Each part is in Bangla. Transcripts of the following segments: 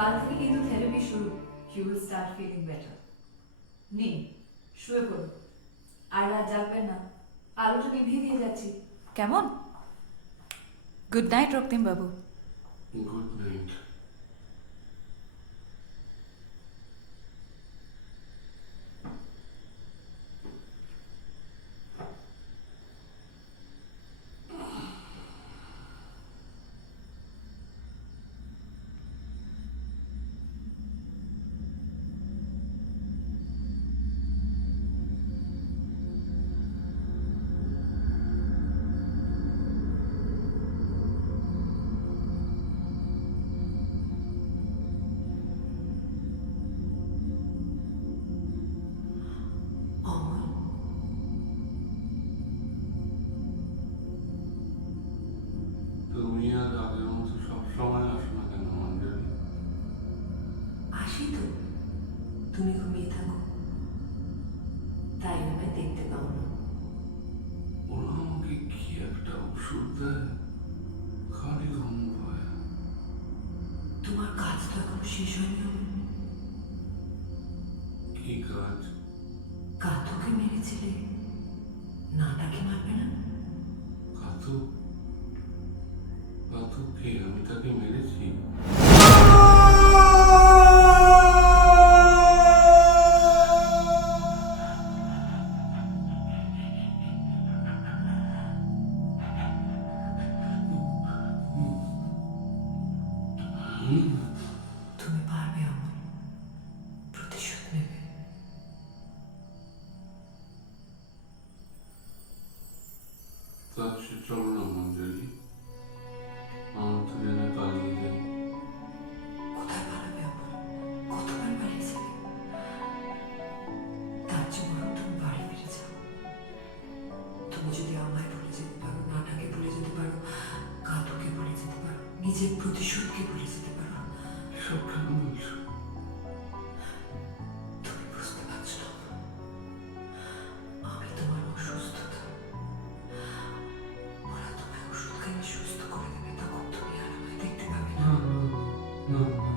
কাল থেকে কিন্তু থেরাপি শুরু। You will start feeling better. নিন, শুয়ে পড়ুন। আর রাত জাগবেন না, আলোটা নিভিয়ে দিয়ে যাচ্ছি, কেমন? গুড নাইট রক্তিম বাবু। Good night. তুমি আর আগের মতো সবসময় আসো না কেন অঞ্জলি? আসি তো, তুমি ঘুমিয়ে থাকো, তাই আমায় দেখতে পাও না। ওরা আমাকে কি একটা ওষুধ দেয়, খালি ঘুম পায়। তোমার কাজ তো এখনো শেষ হয়নি। কি কাজ? কাতুকে মেরেছিলে, নাটাকে মারবে না? কাতু? কাতু কে? আমি তাকে মেরেছি? তুমি পারবে আমার, প্রতিশোধ নেবে। তার সে চলো না অঞ্জলি, আমার তো জেনে পালিয়ে যাই। কোথায় পালাবে আমার? কতবার পালিয়েছিলে? তার চেয়ে বরং তুমি বাড়ি ফিরে যাও। তুমি যদি আমায় ভুলে যেতে পারো, নাটাকে ভুলে যেতে পারো, কাতুকে ভুলে যেতে পারো, নিজের প্রতিশোধকে ভুলে যেতে পারো, এসব কেন বলছো? তুমি বুঝতে পারছো না? আমি তোমার অসুস্থতা, ওরা তোমায় ওষুধ খাইয়ে সুস্থ করে দেবে, তখন তুমি আর আমায় দেখতে পাবে না। না না না,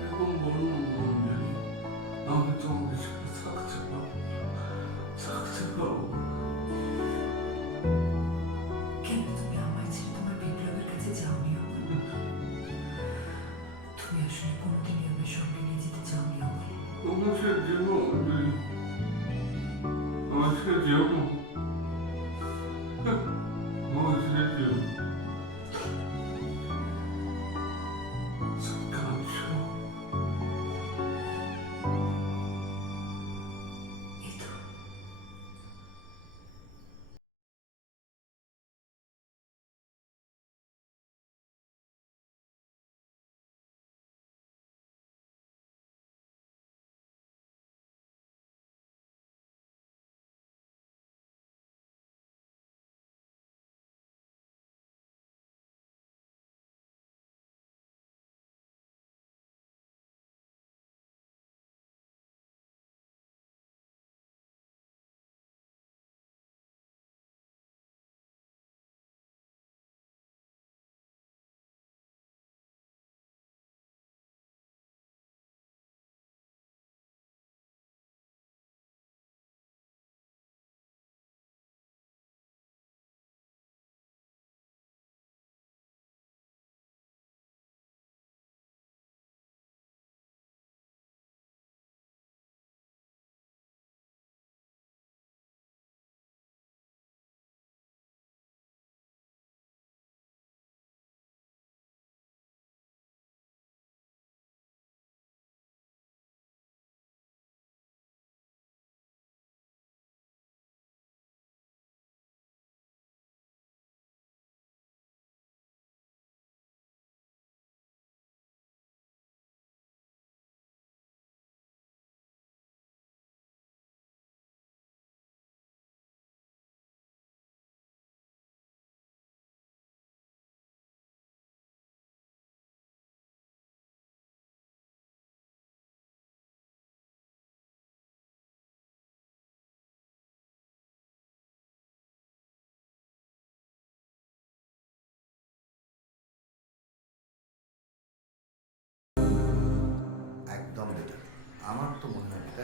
এরকম বলো না অঞ্জলি, আমি তোমাকে ছেড়ে থাকতে পারবো না, থাকতে পারবো না। কেন তুমি আমায় ছেড়ে তোমার বিপ্লবের কাছে যাওনি? তুমি আসলে কোনোদিনই আমার সঙ্গে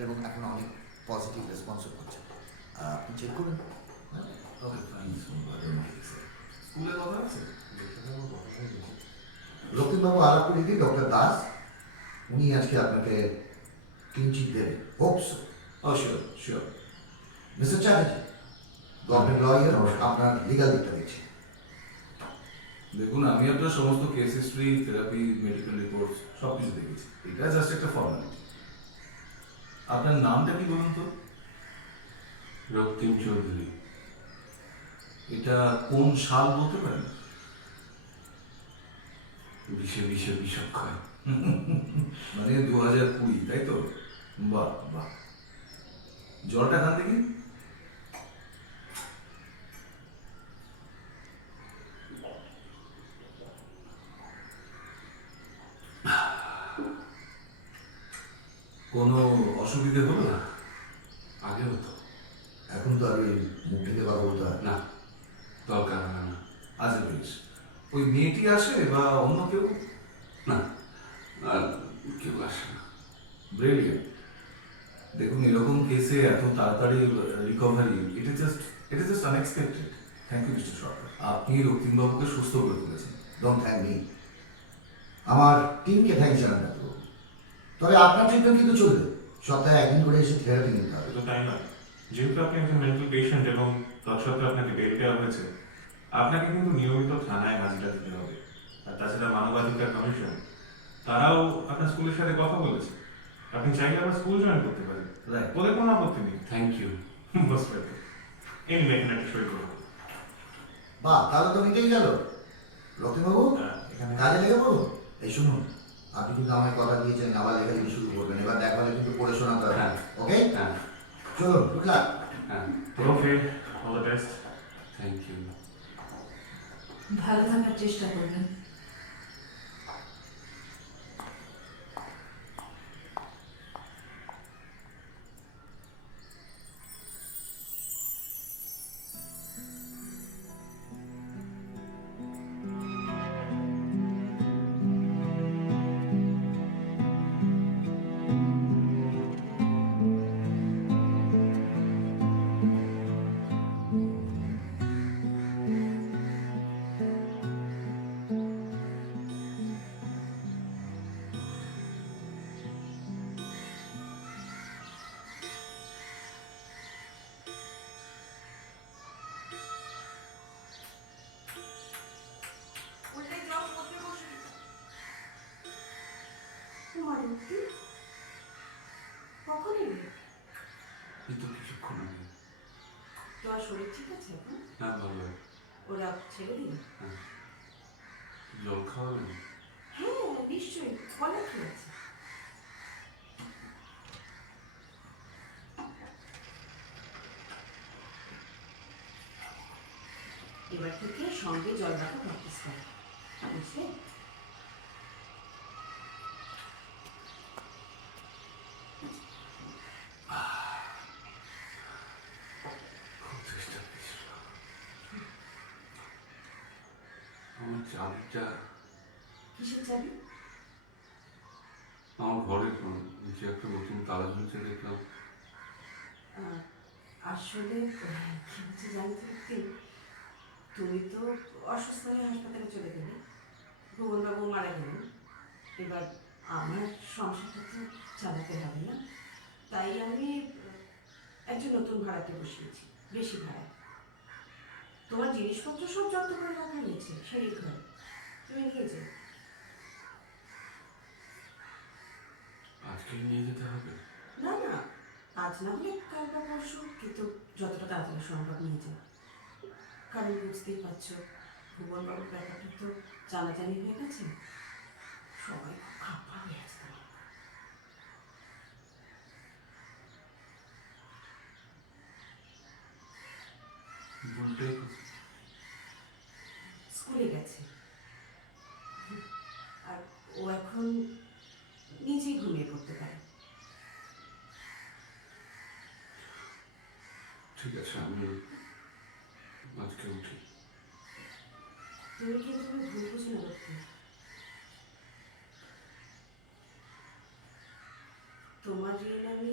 এবং এখন অনেক পজিটিভ রেসপন্সও করছে। আপনি চেক করুন। ওকে ফাইন, স্কুলে কথা আছে? রক্তিমবাবু আলাপ করে দিই ডক্টর দাস, উনি আজকে আপনাকে কিঞ্চিত দেবেন, hopes. Oh sure sure. Mister Chatterjee, government lawyer, আপনার লিগাল দিকটা দেখছি। দেখুন, আমি আপনার সমস্ত case history, therapy, medical reports সব কিছু দেখেছি। এটা জাস্ট একটা ফর্মালিটি। আপনার নামটা কি বলুন তো? রক্তিম চৌধুরী। এটা কোন সাল বলতে পারেন? বিশে বিশে বিষক্ষয়। মানে 2020, তাই তো? বাহ বাহ। জলটা খান দেখি। কোনো অসুবিধে হলো না? আগে হতো। এখন তো আর ওই মুখ থেকে কথা বলতে হয় না, দরকার হয় না। আচ্ছা বেশ। ওই মেয়েটি আসে বা অন্য কেউ? না, আর কেউ আসে না। ব্রিলিয়ান্ট। দেখুন, এরকম কেসে এত তাড়াতাড়ি রিকভারি, এটা just unexpected. Thank you mister Sarkar, আপনি রক্তিমবাবুকে সুস্থ করে তুলেছেন। ডোন্ট থ্যাংক মি, আমার টিমকে থ্যাংক জানাতে দেবো। তবে আপনার ট্রিটমেন্ট কিন্তু চলবে, সপ্তাহে একদিন করে এসে থেরাপি নিতে হবে। তো তাই নয়, যেহেতু আপনি একজন মেন্টাল পেশেন্ট এবং তৎসত্ত্বেও আপনাকে বেল দেওয়া হয়েছে, আপনাকে কিন্তু নিয়মিত থানায় হাজিরা দিতে হবে। আর তাছাড়া মানবাধিকার কমিশন তারাও আপনার স্কুলের সাথে কথা বলেছে। আপনি চাইলে আবার স্কুল জয়েন করতে পারেন। রাইট। ওদের কোনো আপত্তি নেই। Thank you. Boss welcome. এমনি এখানে একটা সই করুন। বাহ, তাহলে তো মিটেই গেল। রক্তিমবাবু, এখানে কাজে লেগে পড়ুন। এই শুনুন, আপনি কিন্তু আমায় কথা দিয়েছেন আবার লেখালেখি শুরু করবেন, এবার দেখালে কিন্তু পড়ে শোনাতে হবে। হ্যাঁ। ওকে, হ্যাঁ চলুন, গুড লাক। হ্যাঁ। Okay, all the best. Thank you. ভালো থাকার চেষ্টা করবেন। কখন এলি? এই তো কিছুক্ষণ আগে। তোমার শরীর ঠিক আছে এখন? হ্যাঁ, ভালো। ওরা ছেড়ে দিল? হ্যাঁ। জল খাওয়াবেন? হ্যাঁ নিশ্চয়ই, বলে কি আছে। এবার থেকে সঙ্গে জল রাখা প্র্যাকটিস করো, বুঝলে? খুব চেষ্টা করেছিল। আমার চাবিটা কিসের চাবি? আমার ঘরের নিচে একটা নতুন তালা ঝুলছে দেখলাম। আসলে কি হচ্ছে জানি তো, তুমি তো অসুস্থ হয়ে হাসপাতালে চলে গেলে, ভুবনবাবু মারা গেলেন। এবার আমার সংসারটা তো চালাতে হবে না, তাই আমি একজন নতুন ভাড়াতে বসিয়েছি, বেশি ভাড়া। তোমার জিনিসপত্র সব যত্ন করে রাখা হয়েছে সেই ঘরে, তুমি নিয়ে যাও। আজকে নিয়ে যেতে হবে? না না, আজ না হলে কাল বা পরশু, কিন্তু যতটা তাড়াতাড়ি সম্ভব নিয়ে যাও। কারণ বুঝতেই পারছো, ভুবনবাবুর ব্যাপারটা তো জানাজানি হয়ে গেছে, সবাই খুব খাপ্পা হয়ে আছে তোমার। বলতে স্কুলে গেছে, আর ও এখন নিজেই ঘুমিয়ে পড়তে পারে। ঠিক আছে, আমি আজকে উঠি। তুমি কিন্তু তুমি ভুল বুঝে না লক্ষ্মী, তোমার ঋণ আমি